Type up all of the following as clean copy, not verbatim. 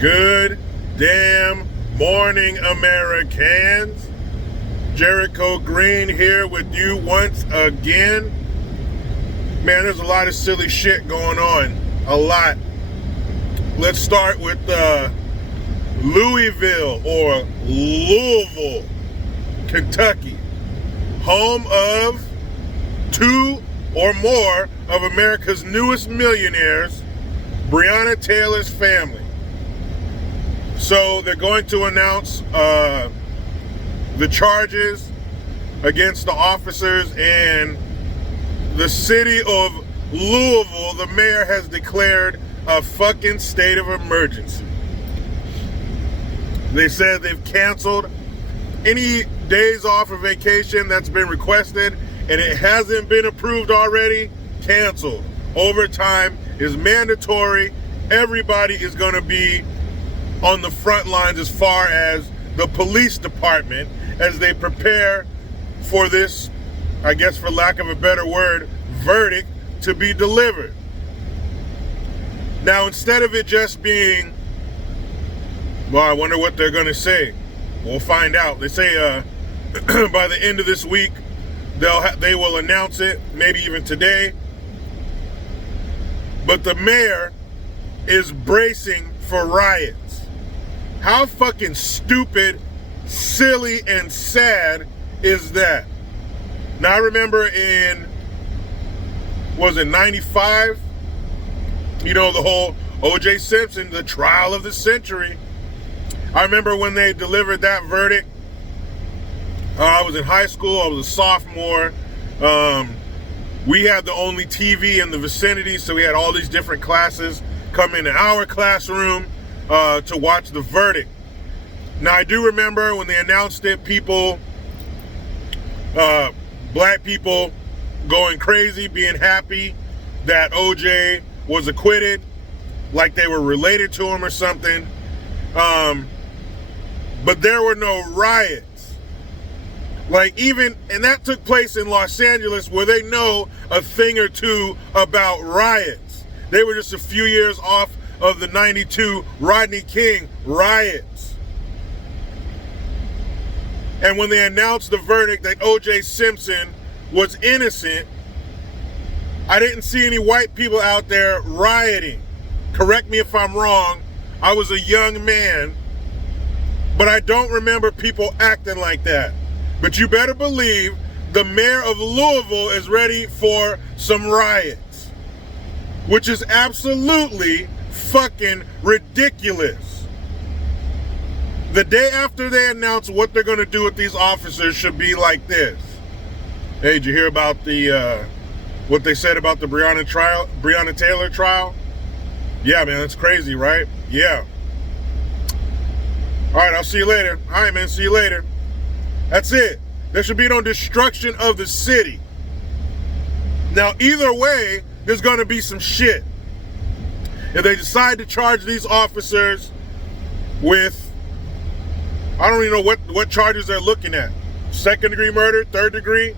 Good damn morning, Americans. Jericho Green here with you once again. Man, there's a lot of silly shit going on. A lot. Let's start with Louisville or Louisville, Kentucky. Home of two or more of America's newest millionaires, Breonna Taylor's family. So they're going to announce the charges against the officers, and the city of Louisville, the mayor has declared a fucking state of emergency. They said they've canceled any days off or vacation that's been requested, and it hasn't been approved already. Canceled. Overtime is mandatory. Everybody is going to be on the front lines as far as the police department as they prepare for this, I guess for lack of a better word, verdict to be delivered. Now, instead of it just being, well, I wonder what they're going to say. We'll find out. They say by the end of this week, they will announce it, maybe even today. But the mayor is bracing for riots. How fucking stupid, silly, and sad is that? Now, I remember in, was it 95? You know, the whole O.J. Simpson, the trial of the century. I remember when they delivered that verdict. I was in high school. I was a sophomore. We had the only TV in the vicinity, so we had all these different classes come into our classroom to watch the verdict. Now, I do remember when they announced it, people, black people going crazy, being happy that OJ was acquitted, like they were related to him or something. But there were no riots. Like and that took place in Los Angeles, where they know a thing or two about riots. They were just a few years off of the 92 Rodney King riots. And when they announced the verdict that O.J. Simpson was innocent, I didn't see any white people out there rioting. Correct me if I'm wrong. I was a young man, but I don't remember people acting like that. But you better believe the mayor of Louisville is ready for some riots, which is absolutely fucking ridiculous. The day after they announce what they're going to do with these officers should be like this. Hey, did you hear about the what they said about the Breonna Taylor trial? Yeah, man, that's crazy, right? Yeah. All right, I'll see you later. All right, man, see you later. That's it. There should be no destruction of the city. Now, either way, there's going to be some shit. If they decide to charge these officers with, I don't even know what charges they're looking at. Second-degree murder, third degree.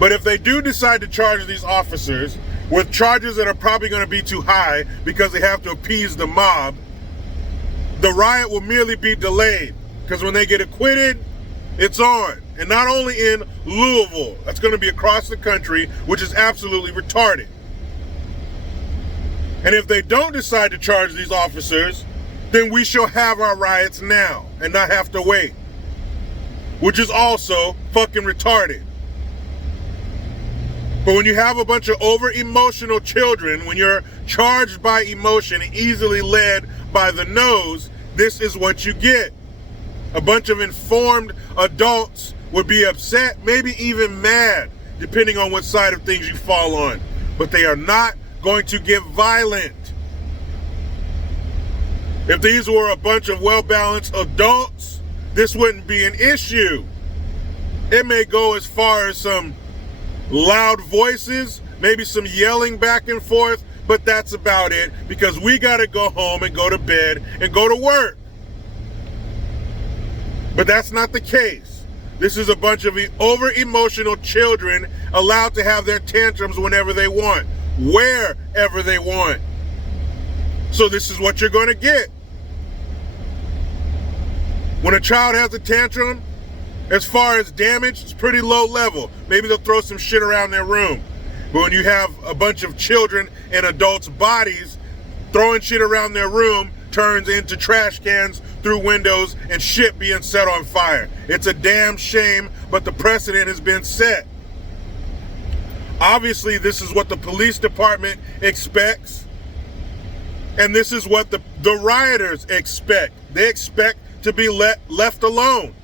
But if they do decide to charge these officers with charges that are probably going to be too high because they have to appease the mob, the riot will merely be delayed. Because when they get acquitted, it's on. And not only in Louisville, that's going to be across the country, which is absolutely retarded. And if they don't decide to charge these officers, then we shall have our riots now and not have to wait. Which is also fucking retarded. But when you have a bunch of over-emotional children, when you're charged by emotion, easily led by the nose, this is what you get. A bunch of informed adults would be upset, maybe even mad, depending on what side of things you fall on. But they are not going to get violent. If these were a bunch of well-balanced adults, this wouldn't be an issue. It may go as far as some loud voices, maybe some yelling back and forth, but that's about it, because we got to go home and go to bed and go to work. But that's not the case. This is a bunch of over-emotional children allowed to have their tantrums whenever they want, wherever they want. So this is what you're going to get. When a child has a tantrum, as far as damage, it's pretty low level. Maybe they'll throw some shit around their room. But when you have a bunch of children and adults' bodies, throwing shit around their room turns into trash cans through windows and shit being set on fire. It's a damn shame, but the precedent has been set. Obviously, this is what the police department expects. And this is what the rioters expect. They expect to be left alone.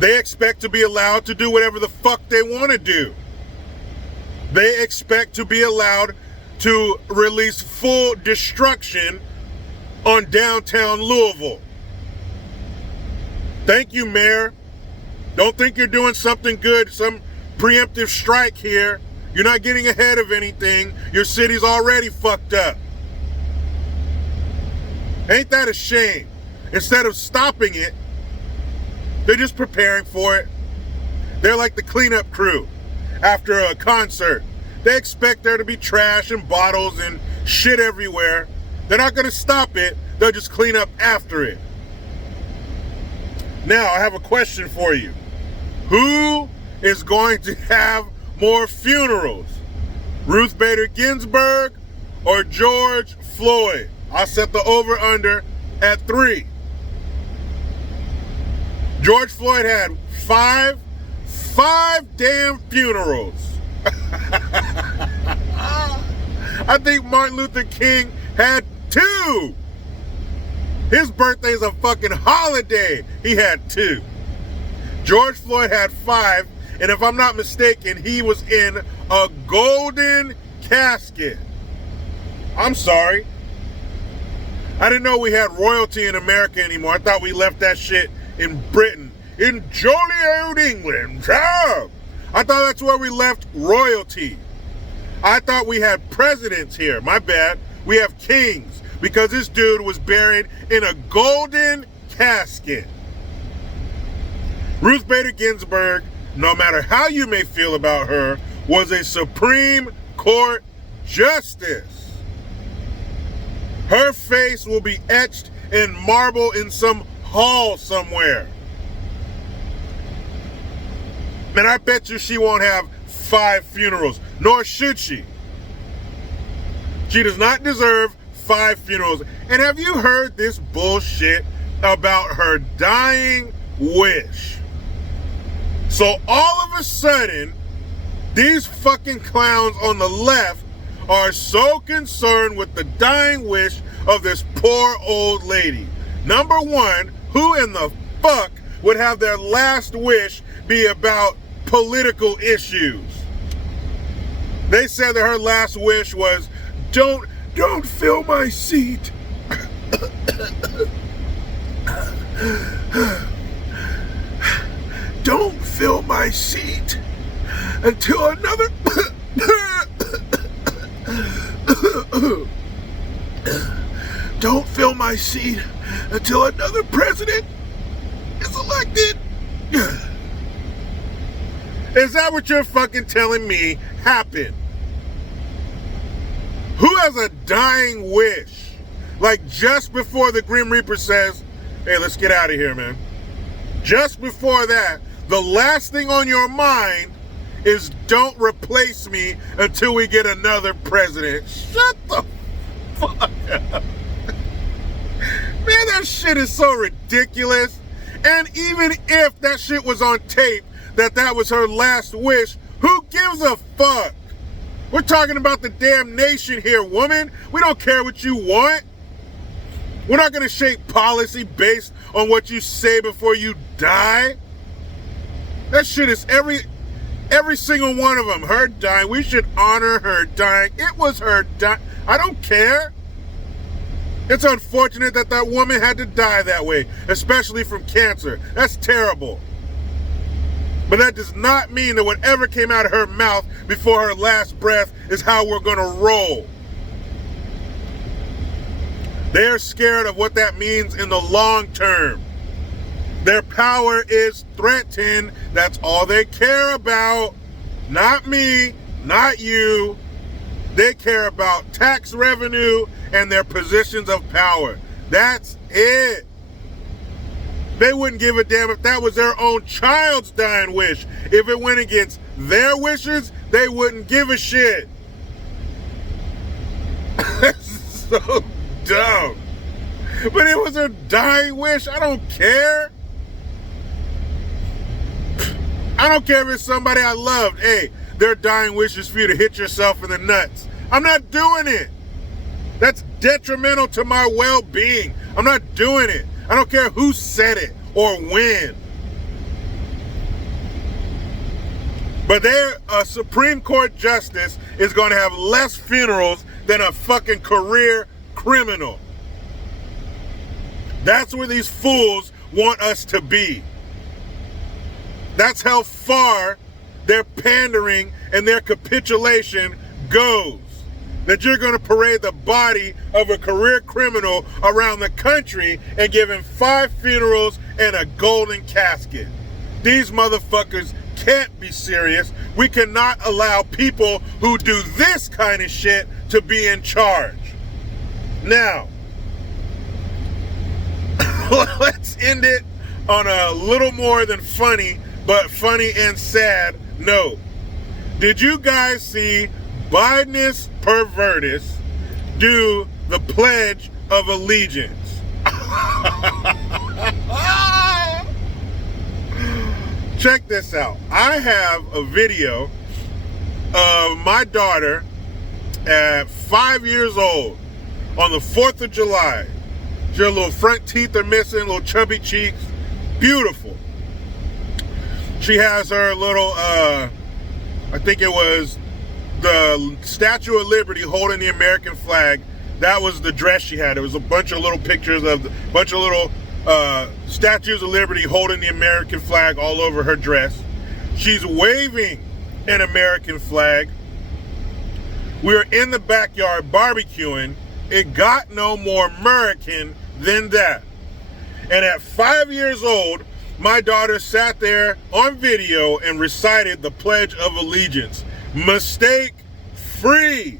They expect to be allowed to do whatever the fuck they want to do. They expect to be allowed to release full destruction on downtown Louisville. Thank you, Mayor. Don't think you're doing something good, some preemptive strike here. You're not getting ahead of anything. Your city's already fucked up. Ain't that a shame? Instead of stopping it, they're just preparing for it. They're like the cleanup crew after a concert. They expect there to be trash and bottles and shit everywhere. They're not going to stop it. They'll just clean up after it. Now, I have a question for you. Who is going to have more funerals? Ruth Bader Ginsburg or George Floyd? I'll set the over-under at 3. George Floyd had five damn funerals. I think Martin Luther King had 2. His birthday's a fucking holiday. He had 2. George Floyd had 5, and if I'm not mistaken, he was in a golden casket. I'm sorry. I didn't know we had royalty in America anymore. I thought we left that shit in Britain. In jolly old England. I thought that's where we left royalty. I thought we had presidents here. My bad. We have kings. Because this dude was buried in a golden casket. Ruth Bader Ginsburg, no matter how you may feel about her, was a Supreme Court justice. Her face will be etched in marble in some hall somewhere. Man, I bet you she won't have 5 funerals, nor should she. She does not deserve 5 funerals. And have you heard this bullshit about her dying wish? So all of a sudden, these fucking clowns on the left are so concerned with the dying wish of this poor old lady. Number one, who in the fuck would have their last wish be about political issues? They said that her last wish was, don't fill my seat. Don't fill my seat until another don't fill my seat until another president is elected. Is that what you're fucking telling me happened? Who has a dying wish? Like just before the Grim Reaper says, hey, let's get out of here, man. Just before that, the last thing on your mind is don't replace me until we get another president. Shut the fuck up. Man, that shit is so ridiculous. And even if that shit was on tape, that was her last wish, who gives a fuck? We're talking about the damn nation here, woman. We don't care what you want. We're not going to shape policy based on what you say before you die. That shit is every single one of them. Her dying. We should honor her dying. It was her dying. I don't care. It's unfortunate that woman had to die that way, especially from cancer. That's terrible. But that does not mean that whatever came out of her mouth before her last breath is how we're going to roll. They're scared of what that means in the long term. Their power is threatened. That's all they care about. Not me, not you. They care about tax revenue and their positions of power. That's it. They wouldn't give a damn if that was their own child's dying wish. If it went against their wishes, they wouldn't give a shit. That's so dumb. But it was her dying wish. I don't care. I don't care if it's somebody I loved. Hey, their dying wish is for you to hit yourself in the nuts. I'm not doing it. That's detrimental to my well-being. I'm not doing it. I don't care who said it or when. But a Supreme Court justice is going to have less funerals than a fucking career criminal. That's where these fools want us to be. That's how far their pandering and their capitulation goes. That you're going to parade the body of a career criminal around the country and give him 5 funerals and a golden casket. These motherfuckers can't be serious. We cannot allow people who do this kind of shit to be in charge. Now, let's end it on a little more than funny, but funny and sad note. Did you guys see Bidenus Pervertus do the Pledge of Allegiance? Check this out. I have a video of my daughter at 5 years old on the 4th of July. Her little front teeth are missing, little chubby cheeks. Beautiful. She has her little, I think it was the Statue of Liberty holding the American flag. That was the dress she had. It was a bunch of little pictures of a bunch of little statues of Liberty holding the American flag all over her dress. She's waving an American flag. We were in the backyard barbecuing. It got no more American than that. And at 5 years old, my daughter sat there on video and recited the Pledge of Allegiance. Mistake free.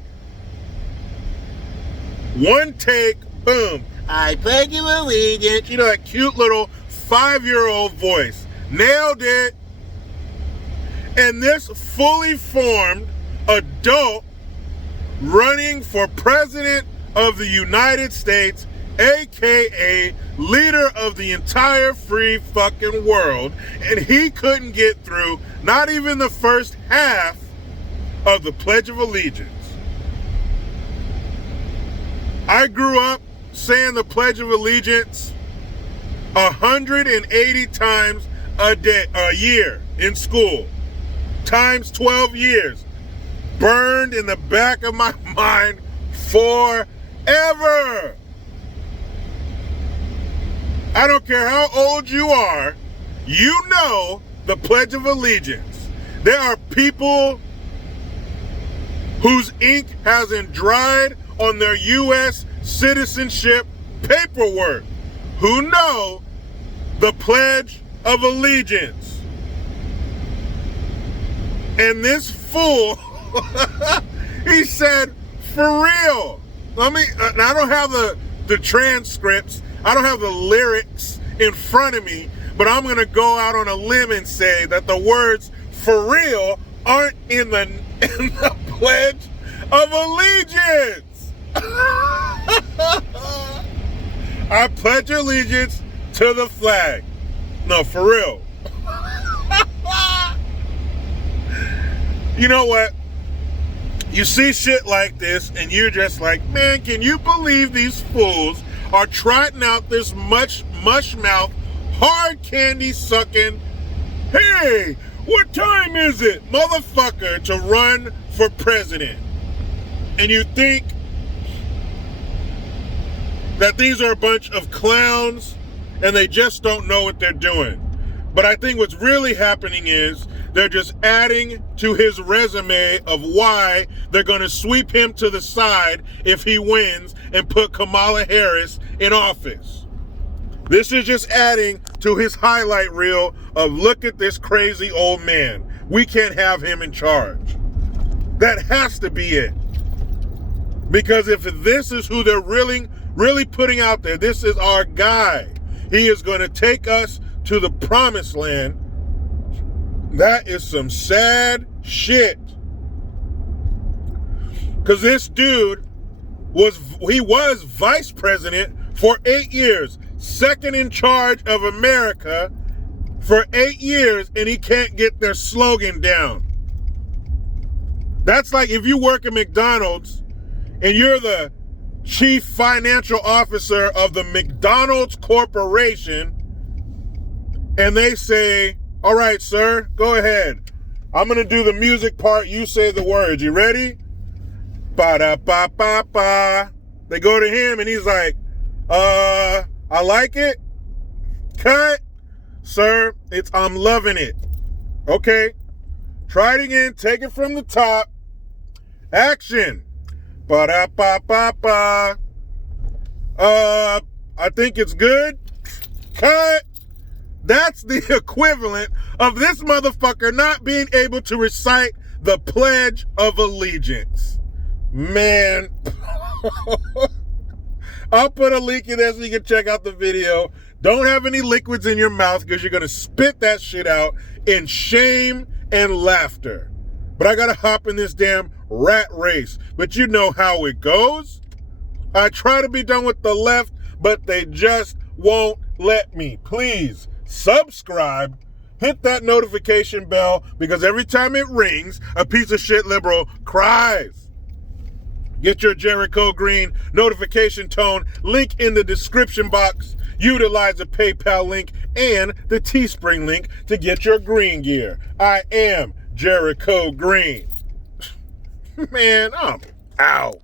One take, boom. I pledge you allegiance. You know, that cute little 5-year-old voice. Nailed it. And this fully formed adult running for president of the United States, aka leader of the entire free fucking world, and he couldn't get through not even the first half of the Pledge of Allegiance. I grew up saying the Pledge of Allegiance 180 times a year in school, times 12 years, burned in the back of my mind forever. I don't care how old you are, you know the Pledge of Allegiance. There are people whose ink hasn't dried on their U.S. citizenship paperwork who know the Pledge of Allegiance. And this fool, he said, for real. I don't have the transcripts. I don't have the lyrics in front of me, but I'm going to go out on a limb and say that the words for real aren't in the Pledge of Allegiance. I pledge allegiance to the flag. No, for real. You know what? You see shit like this and you're just like, man, can you believe these fools are trotting out this mush mouth, hard candy sucking, hey, what time is it, motherfucker, to run for president? And you think that these are a bunch of clowns and they just don't know what they're doing. But I think what's really happening is they're just adding to his resume of why they're going to sweep him to the side if he wins and put Kamala Harris in office. This is just adding to his highlight reel of look at this crazy old man. We can't have him in charge. That has to be it. Because if this is who they're really putting out there, this is our guy. He is going to take us to the promised land. That is some sad shit. Because this dude was vice president for 8 years, second in charge of America for 8 years, and he can't get their slogan down. That's like if you work at McDonald's and you're the chief financial officer of the McDonald's Corporation, and they say, all right, sir, go ahead. I'm going to do the music part. You say the words. You ready? Ba-da-ba-ba-ba. They go to him and he's like, I like it. Cut. Sir, I'm loving it. Okay. Try it again. Take it from the top. Action. Ba-da-ba-ba-ba. I think it's good. Cut. That's the equivalent of this motherfucker not being able to recite the Pledge of Allegiance. Man. I'll put a link in there so you can check out the video. Don't have any liquids in your mouth because you're going to spit that shit out in shame and laughter. But I got to hop in this damn rat race. But you know how it goes. I try to be done with the left, but they just won't let me. Please subscribe. Hit that notification bell because every time it rings, a piece of shit liberal cries. Get your Jericho Green notification tone. Link in the description box. Utilize the PayPal link and the Teespring link to get your green gear. I am Jericho Green. Man, I'm out.